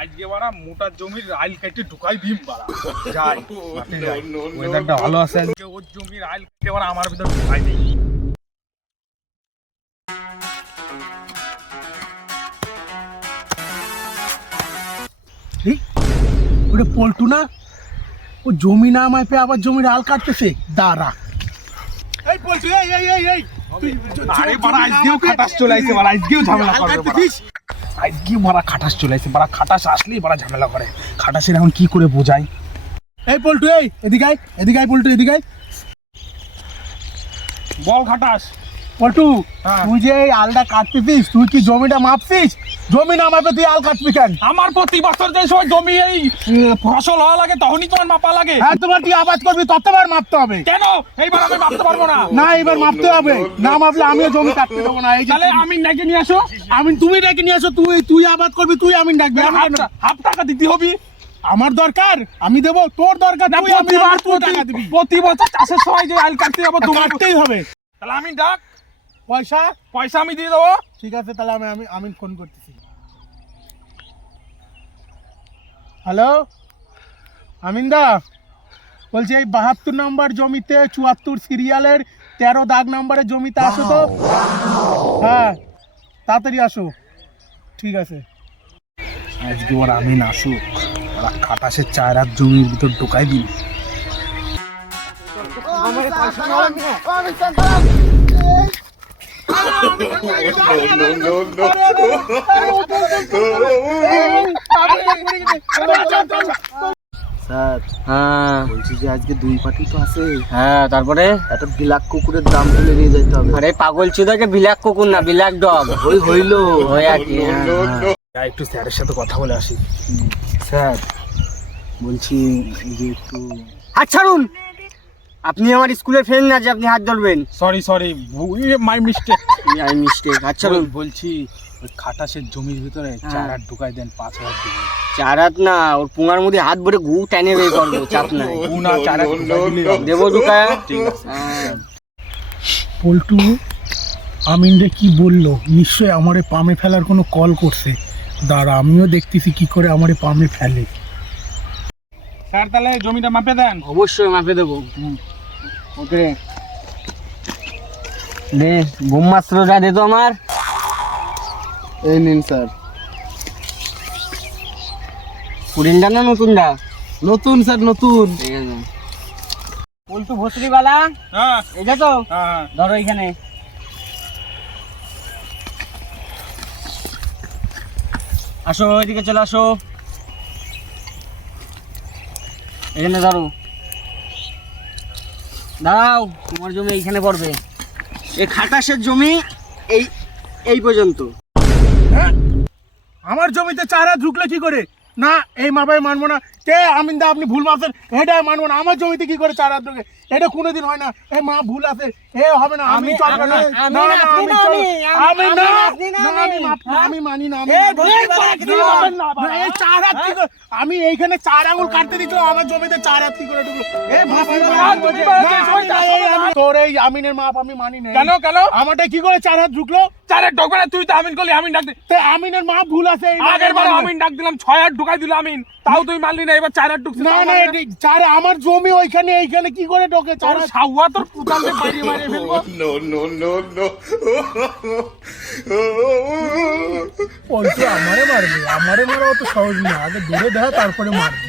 আজকে বাড়া মোটা জমির আইল কেটে ঢুকাই দিম বাড়া যাই ওয়েদারটা ভালো আছে আজকে ওর জমির আইল কেটে বাড়া আমার ভিতর ঢুকাই দিই। ওটা পল্টু না, ও জমি না আমায় পেয়ে আবার জমির আল কাটতেছে। দাঁড়া এই পল্টু, এই এই এই এই আরে বাড়া আজকেও খাটাস চলে আইছে বাড়া, আজকেও ঝামেলা করবে বাড়া, আজকেও বাড়া খাটাস চলে আইছে বাড়া। খাটাস আসলেই বাড়া ঝামেলা করে। খাটাসের এখন কি করে বোঝাই? এই পল্টু, এই এদিকে আয়, এদিকে আয় পল্টু, এদিকে আয়। বল খাটাস। পল্টু, হ্যাঁ। তুই যে এই আলটা কাটতেছিস, তুই কি জমিটা মাপছিস? জমি না মাপে তুই আল কাটবি কেন? আমার প্রতি বছর যে সময় জমি এই ফসল হওয়া লাগে তখনই তোমার মাপা লাগে। হ্যাঁ, তোমার তুই আবাদ করবি ততবার মাপতে হবে। কেন এইবার আমি মাপতে পারবো না? না, এবার মাপতে হবে। না মাপলে আমিও জমি কাটতে দেবো না। এই যে তাহলে আমি নাকি নিয়ে আসো। আমিন তুমি ডেকে নিয়ে আসো। তুই আবাদ করবি, তুই আমিন ডাকবি। হাফ টাকা দিতে হবে। আমার দরকার আমি দেবো, তোর দরকার তুই প্রতিবার তুই টাকা দিবি। প্রতি বছর চাষের সময় যে আইল কাটতে যাবো তুমি কাটতেই হবে। তাহলে আমি ডাক, পয়সা পয়সা আমি দিয়ে দেবো। ঠিক আছে, তাহলে আমি ফোন করতেছি। হ্যালো আমিনদা, বলছি এই 72 নম্বর জমিতে 74 সিরিয়ালের 13 দাগ নম্বরের জমিতে আসো তো। হ্যাঁ, তাড়াতাড়ি আসো। ঠিক আছে। আজকে ওর আমিন আসুক, ওরা খাটাসের 4 হাত জমির ভিতর ঢোকাই দিই। স্যার, হ্যাঁ বলছি যে আজকে 2 পার্টি তো আছে। হ্যাঁ, তারপরে একটা ব্ল্যাক কুকুরের দাম তুলে নিয়ে যেতে হবে। আরে পাগল চুদাকে ব্ল্যাক কুকুর না, ব্ল্যাক ডগ হইলো ওই আর কি। একটু স্যারের সাথে কথা বলে আসি। স্যার, বলছি যে একটু হাত ছাড়ুন। আপনি আমার স্কুলের ফ্রেন্ড না যে আপনি হাত ধরবেন। Sorry my mistake. I mistake. হাত ছাড়ুন। বলছি ওই খাটাসের জমির ভিতরে 4 হাত ঢুকাই দেন, 5,000 দিবেন। 4 হাত না, ওর পুঙার মধ্যে হাত ভরে ঘু টেনে বের করবো, চাপ নাই। না 4 হাত ঢুকাই দিলেই হবে। দেবো ঢুকায়। ঠিক আছে। পল্টু আমিন রে কি বললো? নিশ্চয়ই আমারে পামে ফেলার কোনো কল করছে। দাঁড়া, আমিও দেখতেছি কি করে আমারে পামে ফেলে। স্যার তাহলে জমিটা মাপে দেন। অবশ্যই মাপে দেবো। ওকে দে, ব্রহ্মাস্ত্রটা দে তো আমার। এই নিন স্যার। পুরিনটা না নতুনটা? নতুন স্যার, নতুন। ঠিক আছে। পল্টু ভস্ত্রীবালা, হ্যাঁ এটা তো হ্যাঁ ধরো এখানে। আসো, এদিকে চলে আসো। এখানে ধরো। দাঁড়াও, তোমার জমি এইখানে পড়বে। এই খাটাসের জমি এই এই পর্যন্ত। আমার জমিতে 4 হাত ঢুকলে কি করে? না, এই মাপায় মানবো না। কে আমিন দা, আপনি ভুল মাপছেন। এটা মানবো না। আমার জমিতে কি করে 4 হাত ঢুকে? এটা কোনোদিন হয় না। এই মা ভুল আছে, এ হবে না। আমি চলবে না। না না, আমি চলবে। আমি না, আমি মানি না। এই 4 হাত কি করে? আমি এইখানে 4 আঙুল কাটতে দিচ্ছিলাম, আমার জমিতে 4 হাত কি করে ঢুকলো? তোর এই আমিনের মাপ আমি মানি না। কেন আমারটা কি করে 4 হাত ঢুকলো? 4 হাত ঢোকবে না? তুই তো আমিন করলি, আমিন ডাক দে। তে আমিনের মাপ ভুল আছে। এই আগের বার আমিন ডাক দিলাম, 6 হাত ঢুকাই দিল আমিন, তাও তুই মানলি না। এবার 4 হাত ঢুকছে। না না, এটি 4 আমার জমি ওইখানে, এইখানে কি করে ঢোকে 4 তোর হাত? সাউয়া তোর পুতালতে বাইরে বাইরে ফেলবো। পল্টু আমারে মারবে? আমারে মারা অত সহজ না। আগে দূরে দেখা, তারপরে মারবে।